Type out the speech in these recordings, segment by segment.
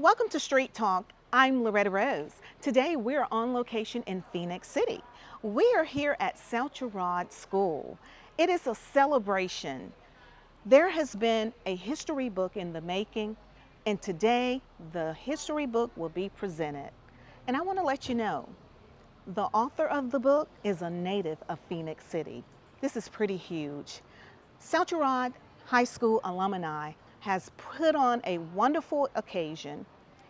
Welcome to Street Talk. I'm Loretta Rose. Today we're on location in Phoenix City. We are here at South Girard School. It is a celebration. There has been a history book in the making, and today the history book will be presented. And I want to let you know, the author of the book is a native of Phoenix City. This is pretty huge. South Girard High School alumni has put on a wonderful occasion,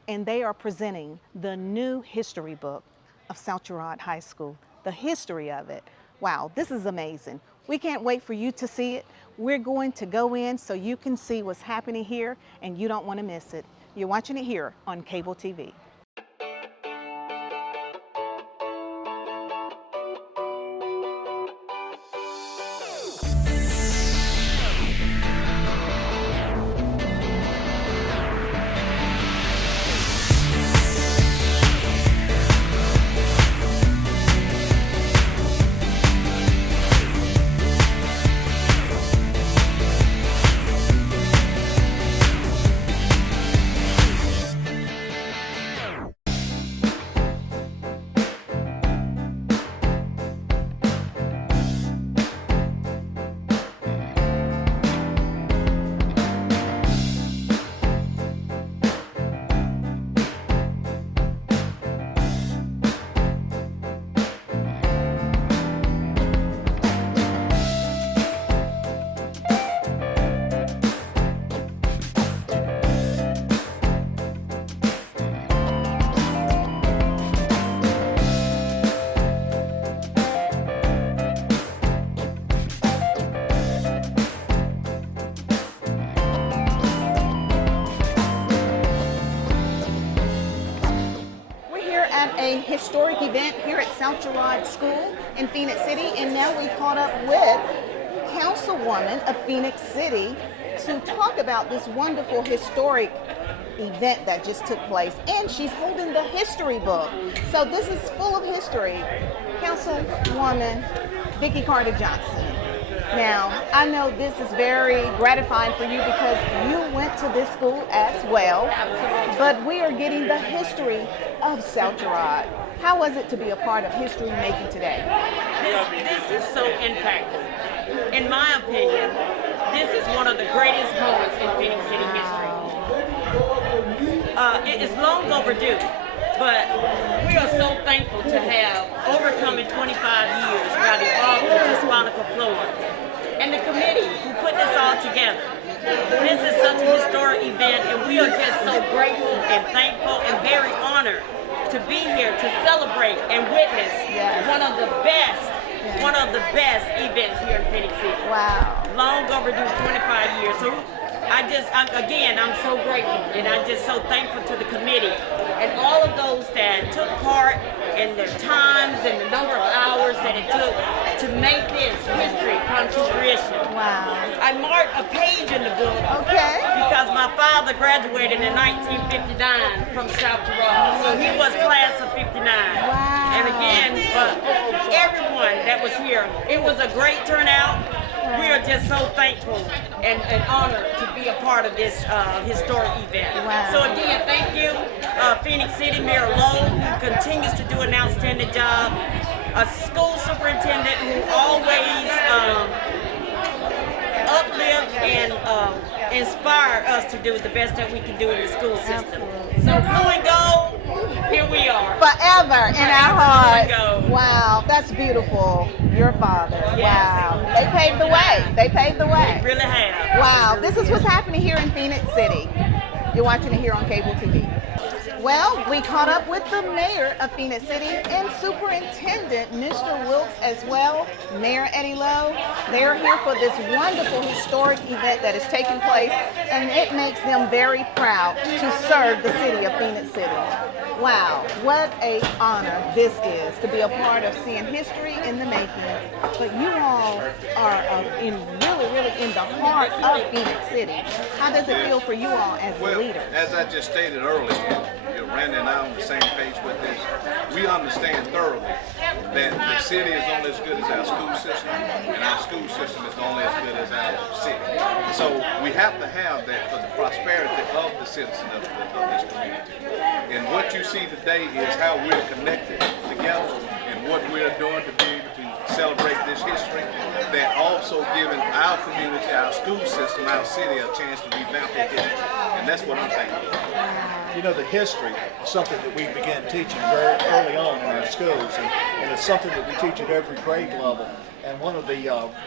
and they are presenting the new history book of South Girard High School, the history of it. Wow, this is amazing. We can't wait for you to see it. We're going to go in so you can see what's happening here, and you don't want to miss it. You're watching it here on cable TV. A historic event here at South Girard School in Phoenix City, and now we caught up with Councilwoman of Phoenix City to talk about this wonderful historic event that just took place, and she's holding the history book. So this is full of history. Councilwoman Vicki Johnson. Now, I know this is very gratifying for you because you went to this school as well, but we are getting the history of South Girard. How was it to be a part of history making today? This is so impactful. In my opinion, this is one of the greatest moments in Phoenix City history. It is long overdue, but we are so thankful to have overcoming 25 years by the author Jasponica Floyd and the committee who put this all together. This is such a historic event, and we are just so grateful and thankful and very honored to be here to celebrate and witness one of the best events here in Phoenix City. Wow. Long overdue, 25 years. So I'm so grateful, and I'm just so thankful to the committee and all of those that took part and their times and the number of hours that it took to make this history come to fruition. Wow. I marked a page in the book because my father graduated in 1959 from South Girard, so he was class of 59. Wow. And again, everyone that was here, it was a great turnout. We are just so thankful and honored to be a part of this historic event. Wow. So again, thank you, Phoenix City Mayor Lowe, who continues to do an outstanding job, a school superintendent who always uplift and inspire us to do the best that we can do in the school system. Absolutely. So blue and gold, here we are. Forever in our hearts. Go. Wow, that's beautiful. Your father. Yes. Wow. They paved the way. They paved the way. We really have. Wow, this is what's happening here in Phoenix City. You're watching it here on cable TV. Well, we caught up with the mayor of Phoenix City and Superintendent Mr. Wilkes as well, Mayor Eddie Lowe. They're here for this wonderful historic event that is taking place, and it makes them very proud to serve the city of Phoenix City. Wow, what an honor this is to be a part of seeing history in the making. But you all are really in the heart of Phoenix City. How does it feel for you all as leaders? As I just stated earlier, Randy and I are on the same page with this. We understand thoroughly that the city is only as good as our school system, and our school system is only as good as our city. So we have to have that for the prosperity of the citizens of this community. see today is how we're connected together and what we're doing to be able to celebrate this history, that also giving our community, our school system, our city a chance to revamp their history. And that's what I'm thinking about. You know, the history is something that we began teaching very early on in our schools, and it's something that we teach at every grade level. And one of the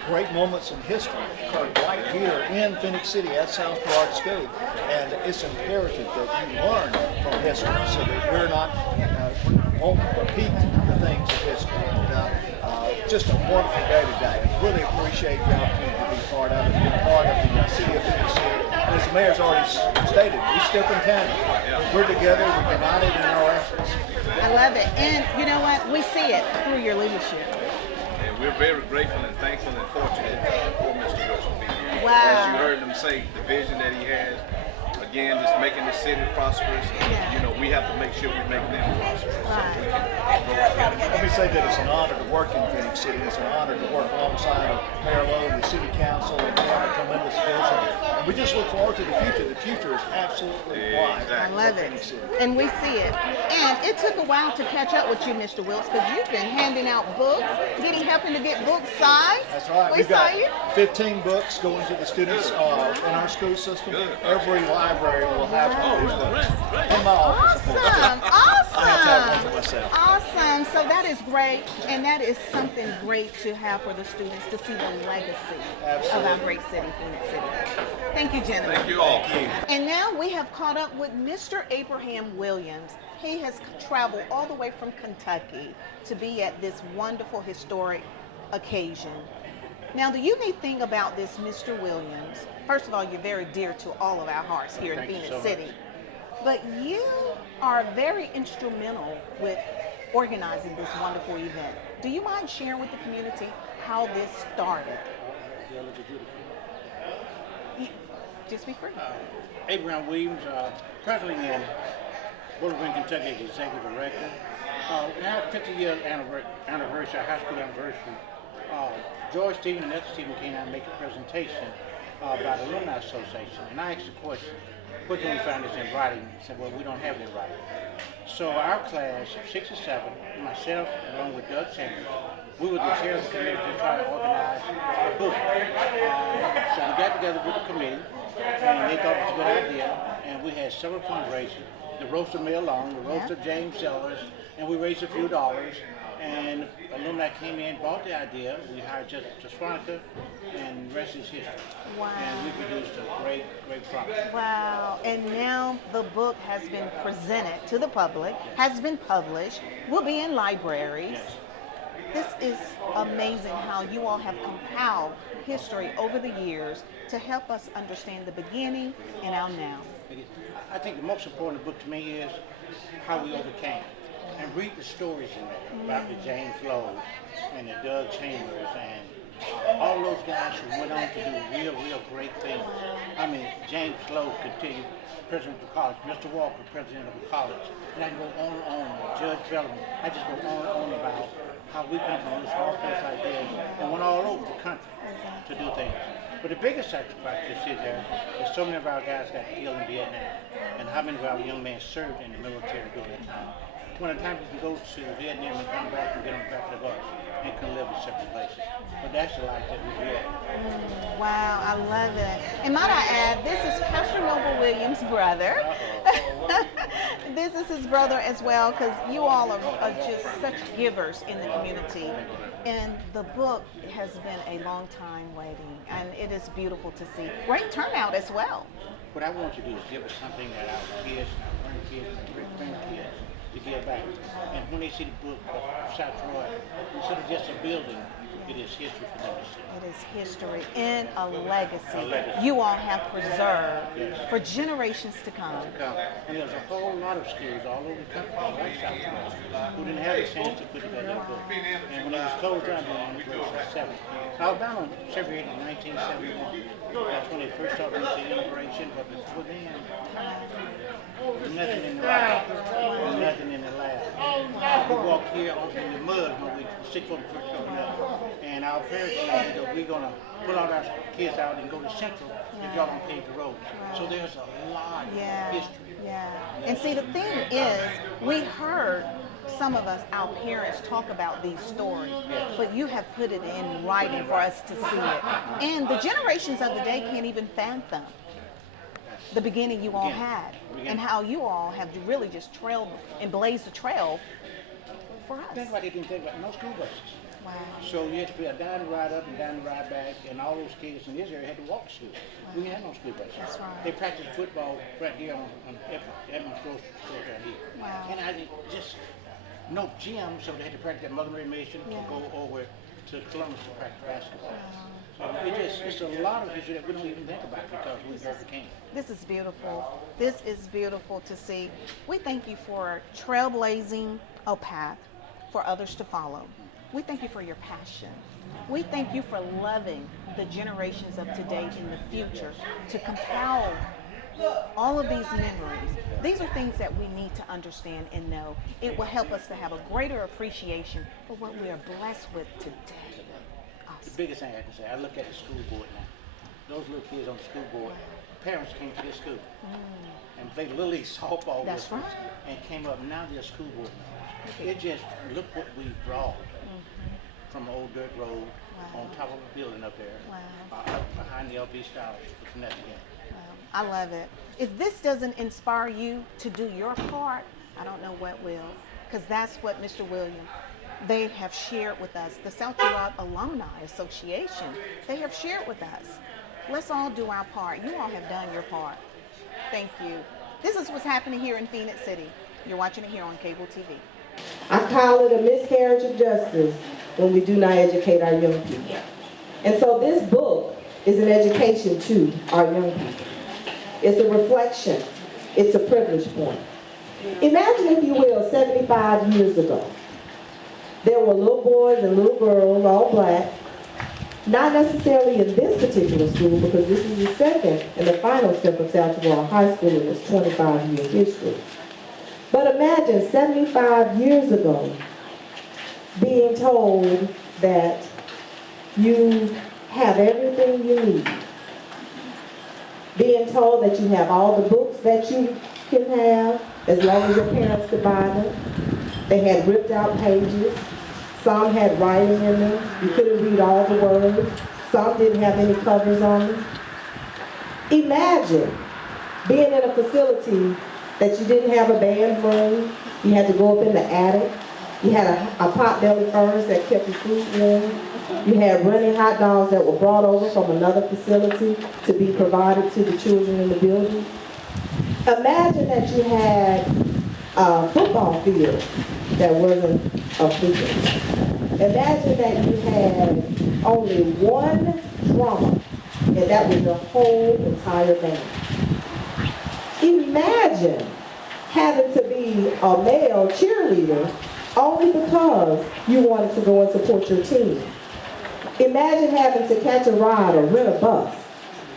great moments in history occurred right here in Phoenix City at South Girard School. And it's imperative that you learn from history so that we're not, won't repeat the things of history. And just a wonderful day today. I really appreciate the opportunity to be part of it, be part of the city of Phoenix City. And as the mayor's already stated, we stick in tandem. We're together, we're united in our efforts. I love it. And you know what? We see it through your leadership. We're very grateful and thankful and fortunate for Mr. Wilson being here. Wow. As you heard him say, the vision that he has, again, just making the city prosperous. You know, we have to make sure we make them prosperous. So we can grow together. Let me say that it's an honor to work in Phoenix City. It's an honor to work alongside Mayor Lowe and the City Council and have a tremendous vision. And we just look forward to the future. The future is absolutely bright. I love it. And we see it. And it took a while to catch up with you, Mr. Wilkes, because you've been handing out books. Did he happen to get books signed? That's right. We We've saw got you. 15 books going to the students in our school system. Every library will have those books. In my office, of course. Awesome. I have to have one for myself. Awesome. So that is great. And that is something great to have for the students to see the legacy of our great city, Phoenix City. Thank you, gentlemen. Thank you all. And now we have caught up with Mr. Abraham Williams. He has traveled all the way from Kentucky to be at this wonderful historic occasion. Now, the unique thing about this, Mr. Williams, first of all, you're very dear to all of our hearts here in Phoenix City. But you are very instrumental with organizing this wonderful event. Do you mind sharing with the community how this started? Just be free. Abraham Williams, presently in Bowling, Kentucky, as executive director. We had a 50-year anniversary, our high school anniversary. George Stephen and Ed Stephen came out and make a presentation about the Alumni Association. And I asked the question, what can we find this in writing? He said, well, we don't have it in writing. So our class of 6 or 7, myself, along with Doug Chambers, we were the chair of the committee to try to organize a book. So we got together with the committee, and they thought it was a good idea, and we had several fundraisers. The roast of Mayor Long, the roast of James Sellers, and we raised a few dollars, and alumni came in, bought the idea. We hired Jasponica, and the rest is history. Wow. And we produced a great, great product. Wow. And now the book has been presented to the public, has been published, will be in libraries. This is amazing how you all have compiled history over the years to help us understand the beginning and our now. I think the most important book to me is how we overcame. And read the stories in there about the James Lowe and the Doug Chambers and all those guys who went on to do real great things. I mean, James Lowe continued, president of the college, Mr. Walker, president of the college, and I can go on and on, Judge Bellamy. I just go on and on about how we come from a small place like this and went all over the country to do things. But the biggest sacrifice you see there is so many of our guys got killed in Vietnam, and how many of our young men served in the military during that time. When the time you can go to Vietnam and come back and get on the back of the bus and can live in separate places. But that's the life that we live. Wow, I love it. And might I add, this is Pastor Noble Williams' brother. This is his brother as well, because you all are just such givers in the community. And the book has been a long time waiting, and it is beautiful to see. Great turnout as well. What I want to do is give us something that our kids, our grandkids, and great-grandkids to give back. And when they see the book of South Girard, instead of just a building, it is history for them to see. It is history and a legacy you all have preserved for generations to come. And there's a whole lot of schools all over the country, like South Girard, who didn't have a chance to put together a book. And when it was closed down in 1907, Alabama separated in 1971. That's when they first started into immigration, but before then, nothing in the lab, nothing in the lab. We walk walk here in the mud when we 6 foot first coming up. And our parents said that we're gonna pull all our kids out and go to Central if y'all don't pave the road. So there's a lot of history. Yeah. And see, the thing is, we heard some of us, our parents, talk about these stories, but you have put it in writing for us to see it. And the generations of the day can't even fathom the beginning you all had and how you all have really just trailed and blazed a trail for us. That's why they didn't think about no school buses. Wow. So you had to be a down the ride up and down the ride back, and all those kids in this area had to walk to school. We didn't have no school buses. That's right. They practiced football right here on Edmund's grocery store down here. Wow. And I think just no gym, so they had to practice at Mother Mary Mission or go over to Columbus to practice basketball. So it's a lot of history that we don't even think about because we never came. This is beautiful. This is beautiful to see. We thank you for trailblazing a path for others to follow. We thank you for your passion. We thank you for loving the generations of today in the future to compel all of these memories. These are things that we need to understand and know. It will help us to have a greater appreciation for what we are blessed with today. The biggest thing I can say, I look at the school board now. Those little kids on the school board, parents came to this school and played Little League softball That's with us right. and came up. Now they're school board members. It just, look what we brought from an old dirt road on top of a building up there, behind the LB scholarship. It's nothing else. I love it. If this doesn't inspire you to do your part, I don't know what will, because that's what Mr. William, they have shared with us. The South Girard Alumni Association, they have shared with us. Let's all do our part. You all have done your part. Thank you. This is what's happening here in Phoenix City. You're watching it here on cable TV. I call it a miscarriage of justice when we do not educate our young people. And so this book is an education to our young people. It's a reflection. It's a privilege point. Imagine, if you will, 75 years ago, there were little boys and little girls, all black, not necessarily in this particular school, because this is the second and the final step of South Girard High School in its 25-year history. But imagine 75 years ago being told that you have everything you need. Being told that you have all the books that you can have as long as your parents could buy them. They had ripped out pages. Some had writing in them. You couldn't read all the words. Some didn't have any covers on them. Imagine being in a facility that you didn't have a band room. You had to go up in the attic. You had a pot-belly furnace that kept your food warm. You had running hot dogs that were brought over from another facility to be provided to the children in the building. Imagine that you had a football field that wasn't a field. Imagine that you had only one drummer, and that was the whole entire band. Imagine having to be a male cheerleader only because you wanted to go and support your team. Imagine having to catch a ride or rent a bus.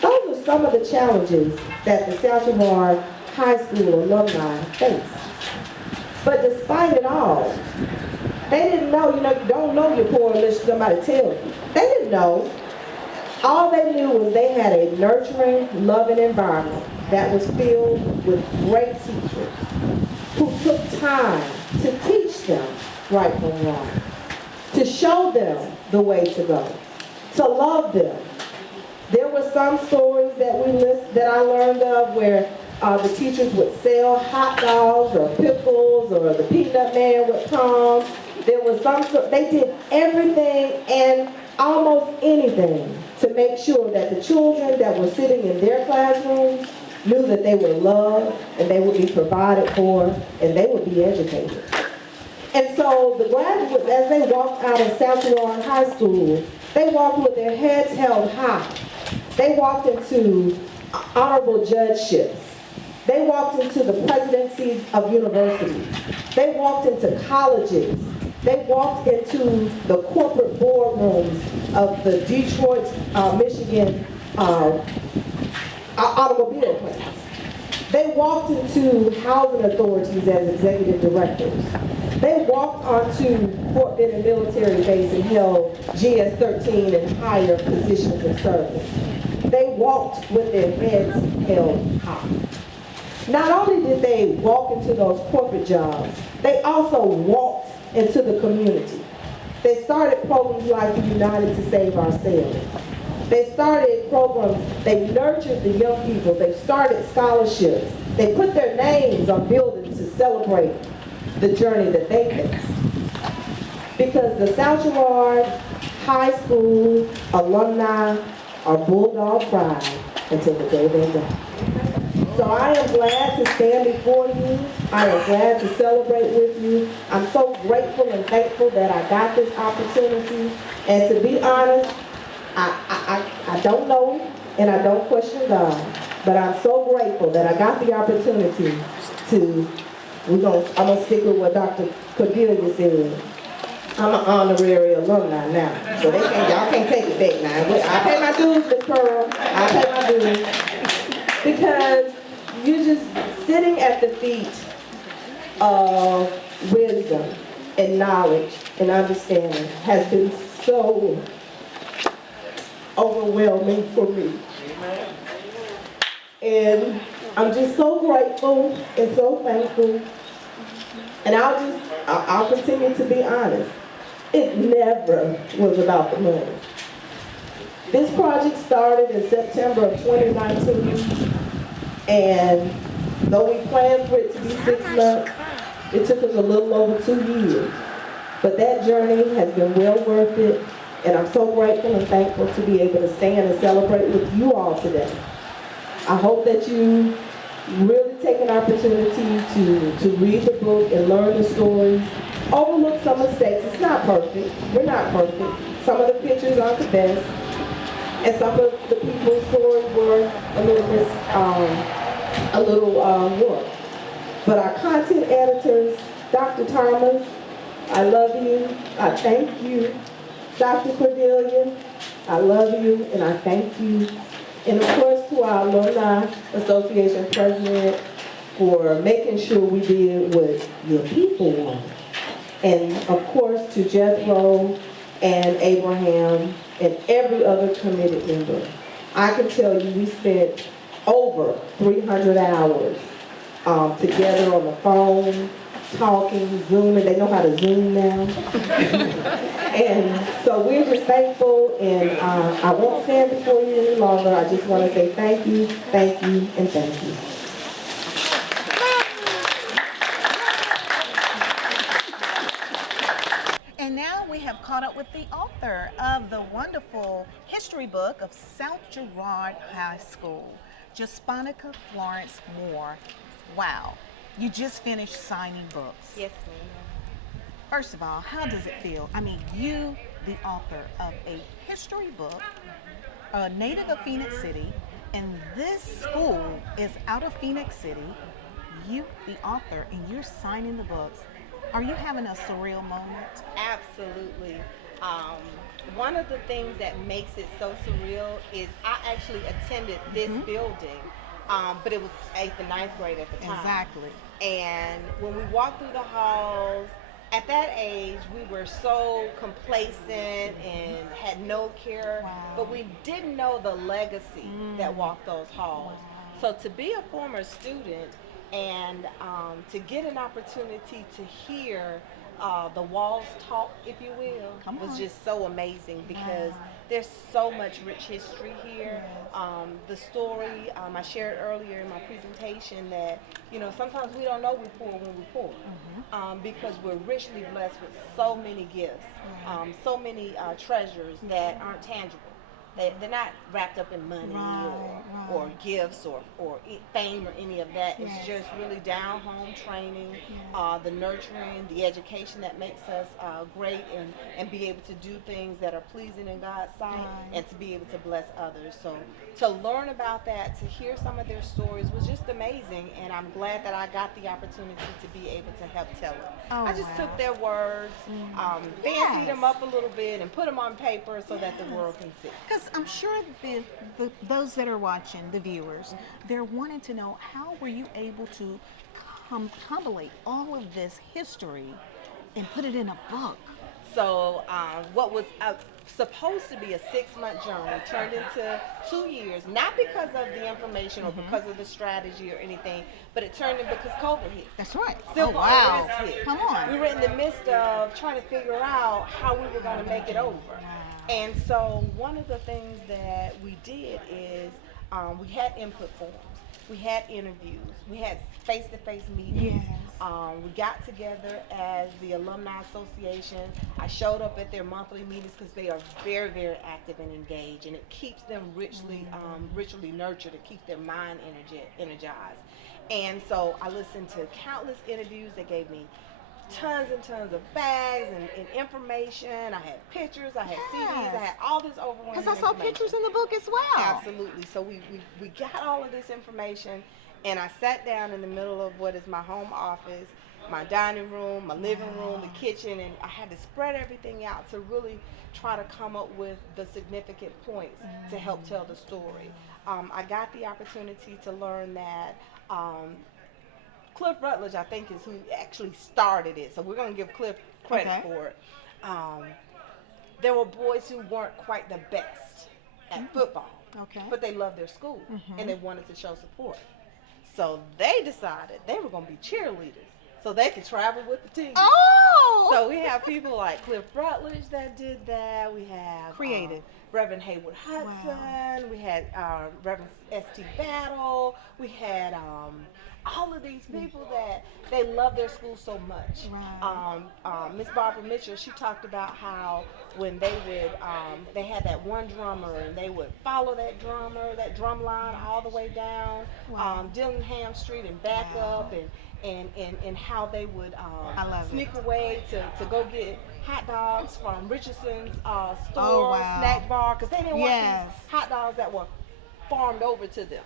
Those are some of the challenges that the South Girard High School alumni face. But despite it all, they didn't know, you don't know you're poor unless somebody tells you. They didn't know. All they knew was they had a nurturing, loving environment that was filled with great teachers who took time to teach them right from wrong, to show them the way to go, to love them. There were some stories that I learned of where the teachers would sell hot dogs or pickles, or the peanut man would come. There was they did everything and almost anything to make sure that the children that were sitting in their classrooms knew that they were loved and they would be provided for and they would be educated. And so the graduates, as they walked out of South Girard High School, they walked with their heads held high. They walked into honorable judgeships. They walked into the presidencies of universities. They walked into colleges. They walked into the corporate boardrooms of the Detroit, Michigan automobile plants. They walked into housing authorities as executive directors. They walked onto Fort Benning military base and held GS-13 and higher positions of service. They walked with their heads held high. Not only did they walk into those corporate jobs, they also walked into the community. They started programs like United to Save Ourselves. They started programs, they nurtured the young people, they started scholarships. They put their names on buildings to celebrate the journey that they faced. Because the South Girard High School alumni are bulldog pride until the day they die. So I am glad to stand before you. I am glad to celebrate with you. I'm so grateful and thankful that I got this opportunity. And to be honest, I don't know and I don't question God, but I'm so grateful that I got the opportunity to, I'm gonna stick with what Dr. Cordelia said. I'm an honorary alumni now, so y'all can't take it back now. I pay my dues, Miss Pearl. I pay my dues. Because you're just sitting at the feet of wisdom and knowledge and understanding has been so overwhelming for me. And I'm just so grateful and so thankful. And I'll continue to be honest. It never was about the money. This project started in September of 2019, and though we planned for it to be 6 months, it took us a little over 2 years. But that journey has been well worth it, and I'm so grateful and thankful to be able to stand and celebrate with you all today. I hope that you really take an opportunity to read the book and learn the stories. Overlook some mistakes. It's not perfect. We're not perfect. Some of the pictures aren't the best. And some of the people's stories were a little warped. But our content editors, Dr. Thomas, I love you. I thank you. Dr. Cordelia, I love you and I thank you. And of course to our Alumni Association President for making sure we did what your people want. And of course to Jethro and Abraham and every other committed member. I can tell you we spent over 300 hours together on the phone, talking, Zooming. They know how to Zoom now. And so we're just thankful, and I won't stand before you any longer. I just want to say thank you, and thank you. And now we have caught up with the author of the wonderful history book of South Girard High School, Jasponica Florence Moore. Wow, you just finished signing books. Yes, ma'am. First of all, how does it feel? I mean, you, the author of a history book, a native of Phoenix City, and this school is out of Phoenix City. You, the author, and you're signing the books. Are you having a surreal moment? Absolutely. One of the things that makes it so surreal is I actually attended this building, but it was 8th and 9th grade at the time. Exactly. And when we walked through the halls, at that age, we were so complacent and had no care, but we didn't know the legacy that walked those halls. So to be a former student and to get an opportunity to hear the walls talk, if you will, was just so amazing because there's so much rich history here. The story I shared earlier in my presentation that, you know, sometimes we don't know we're poor when we're poor because we're richly blessed with so many gifts, so many treasures that aren't tangible. They're not wrapped up in money or gifts or fame or any of that. It's just really down home training, the nurturing, the education that makes us great and be able to do things that are pleasing in God's sight and to be able to bless others. So to learn about that, to hear some of their stories was just amazing, and I'm glad that I got the opportunity to be able to help tell it. I just took their words, fancied them up a little bit and put them on paper so that the world can see. Because Because I'm sure those that are watching, the viewers, they're wanting to know, how were you able to compilate all of this history and put it in a book? So what was supposed to be a 6-month journey turned into 2 years, not because of the information or because of the strategy or anything, but it turned in because COVID hit. That's right. Civil Oh, wow. unrest hit. Come on. We were in the midst of trying to figure out how we were going to make it over. And so one of the things that we did is we had input forums. We had interviews. We had face-to-face meetings. Yes. We got together as the Alumni Association. I showed up at their monthly meetings because they are very, very active and engaged, and it keeps them richly nurtured. It keeps their mind energized. And so I listened to countless interviews. They gave me tons and tons of bags and information. I had pictures. I had CDs. I had all this overwhelming Because I saw information. pictures in the book as well. Absolutely. So we got all of this information, and I sat down in the middle of what is my home office, my dining room, my living room, the kitchen, and I had to spread everything out to really try to come up with the significant points to help tell the story. I got the opportunity to learn that Cliff Rutledge, I think, is who actually started it. So we're going to give Cliff credit for it. There were boys who weren't quite the best at football, but they loved their school and they wanted to show support. So they decided they were going to be cheerleaders so they could travel with the team. Oh! So we have people like Cliff Rutledge that did that. We have Creative. Reverend Haywood Hudson. We had Reverend S.T. Battle. We had all of these people that they love their school so much. Miss Barbara Mitchell, she talked about how when they would, they had that one drummer and they would follow that drum line all the way down Dillingham Street and back up, and how they would sneak away to go get hot dogs from Richardson's store, snack bar, because they didn't want these hot dogs that were farmed over to them.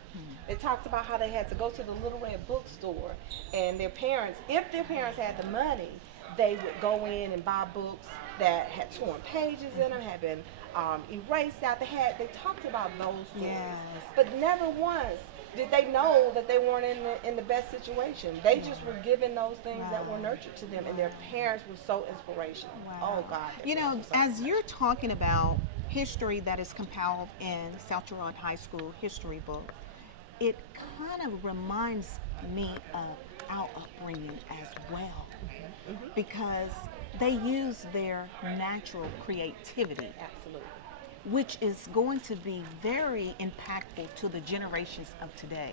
It talks about how they had to go to the Little Red bookstore, and their parents, if their parents had the money, they would go in and buy books that had torn pages in them, had been erased out. They talked about those things, but never once did they know that they weren't in the best situation. They just were given those things that were nurtured to them, and their parents were so inspirational. Oh God! You know, as you're talking about history that is compiled in South Girard High School history book, it kind of reminds me of our upbringing as well, because they use their natural creativity, which is going to be very impactful to the generations of today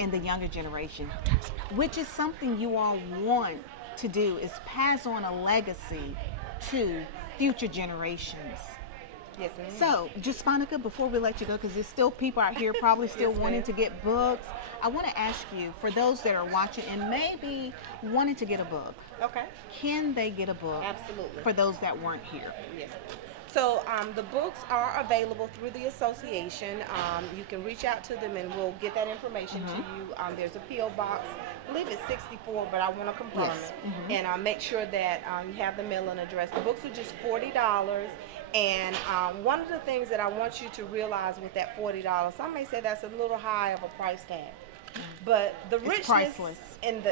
and the younger generation, which is something you all want to do, is pass on a legacy to future generations. Yes, ma'am. So, Jasponica, before we let you go, because there's still people out here probably still wanting to get books, I want to ask you, for those that are watching and maybe wanting to get a book, can they get a book? Absolutely. For those that weren't here? Yes. So the books are available through the association. You can reach out to them and we'll get that information to you. There's a P.O. box. I believe it's 64, but I want to confirm it. And I'll make sure that you have the mailing address. The books are just $40. And one of the things that I want you to realize with that $40, some may say that's a little high of a price tag, but the richness priceless. and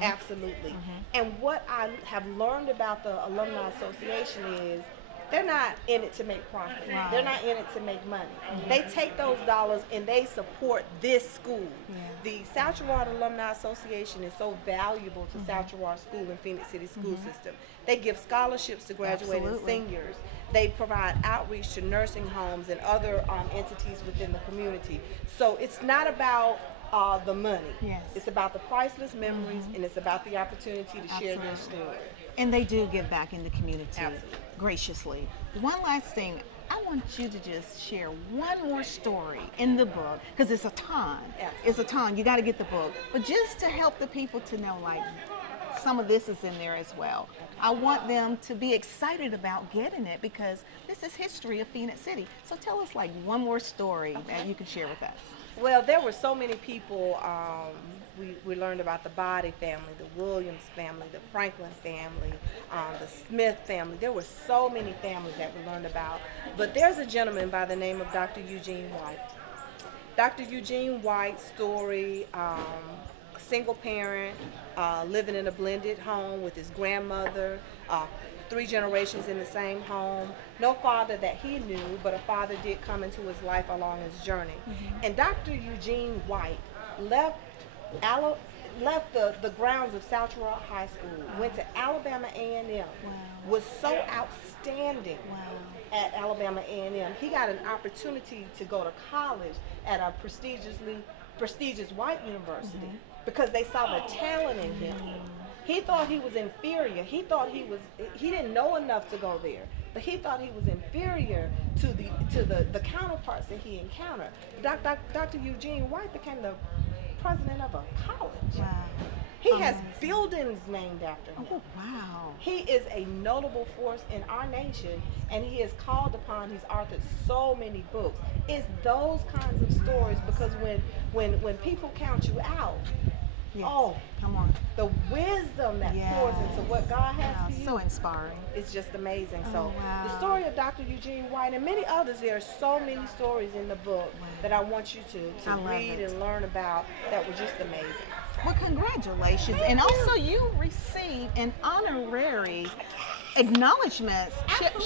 absolutely. And what I have learned about the Alumni Association is they're not in it to make profit. They're not in it to make money. They take those dollars and they support this school. The South Girard Alumni Association is so valuable to South Girard School and Phoenix City School System. They give scholarships to graduating seniors. They provide outreach to nursing homes and other entities within the community. So it's not about the money. It's about the priceless memories, and it's about the opportunity to share their story. And they do give back in the community graciously. One last thing, I want you to just share one more story in the book, because it's a ton. It's a ton. You got to get the book. But just to help the people to know, like, some of this is in there as well. I want them to be excited about getting it, because this is history of Phoenix City. So tell us, like, one more story that you can share with us. Well, there were so many people. We learned about the Body family, the Williams family, the Franklin family, the Smith family. There were so many families that we learned about. But there's a gentleman by the name of Dr. Eugene White. Dr. Eugene White's story, single parent, living in a blended home with his grandmother, 3 generations in the same home. No father that he knew, but a father did come into his life along his journey. And Dr. Eugene White left the grounds of South Girard High School, went to Alabama A&M, was so outstanding at Alabama A&M. He got an opportunity to go to college at a prestigious white university because they saw the talent in him. He thought he was inferior. He didn't know enough to go there, but he thought he was inferior to the counterparts that he encountered. Dr. Eugene White became the president of a college. Wow. He has buildings named after him. Oh, wow. He is a notable force in our nation, and he is called upon. He's authored so many books. It's those kinds of stories, because when people count you out, come on. the wisdom that pours into what God has for you. So inspiring. It's just amazing. Oh, So wow. the story of Dr. Eugene White and many others, there are so many stories in the book that I want you to I love read it. and learn about that were just amazing. Well, congratulations. And also you received an honorary acknowledgement.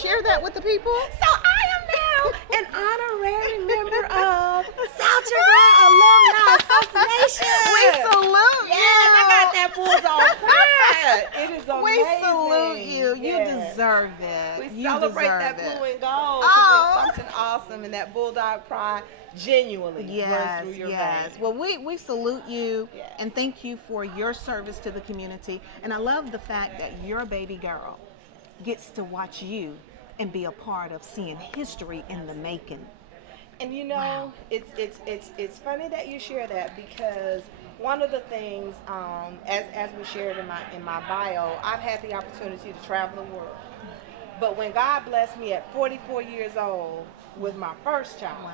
Share that with the people. So I am now an honorary member of South Girard Alumni Association. We salute you. Yes, I got that bulldog pride. It is amazing. We salute you. You Yes. deserve it. We You celebrate deserve that it. blue and gold. 'Cause Oh. It's something awesome, and that bulldog pride genuinely runs through your veins. Well, we salute you Yes. and thank you for your service to the community. And I love the fact that your baby girl gets to watch you and be a part of seeing history in the making. And you know, it's funny that you share that, because one of the things, as we shared in my bio, I've had the opportunity to travel the world. But when God blessed me at 44 years old with my first child,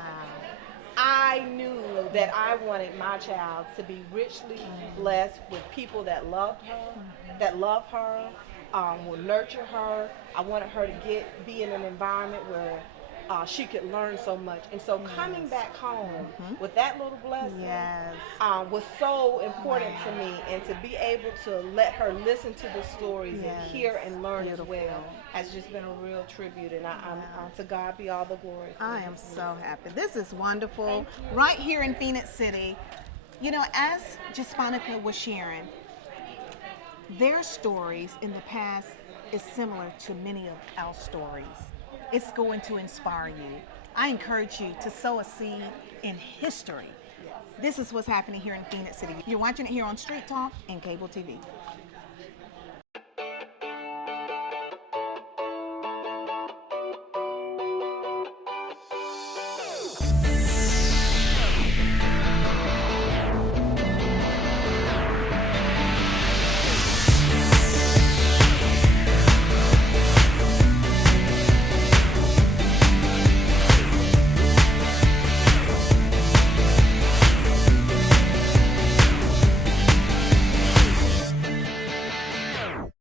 I knew that I wanted my child to be richly blessed with people that loved her, will nurture her. I wanted her to be in an environment where she could learn so much. And so coming back home with that little blessing was so important to me, and to be able to let her listen to the stories and hear and learn as well has just been a real tribute. And I'm to God be all the glory. I am so happy. This is wonderful. Right here in Phoenix City. You know, as Jasponica was sharing, their stories in the past is similar to many of our stories. It's going to inspire you. I encourage you to sow a seed in history. This is what's happening here in Phoenix City. You're watching it here on Street Talk and Cable TV.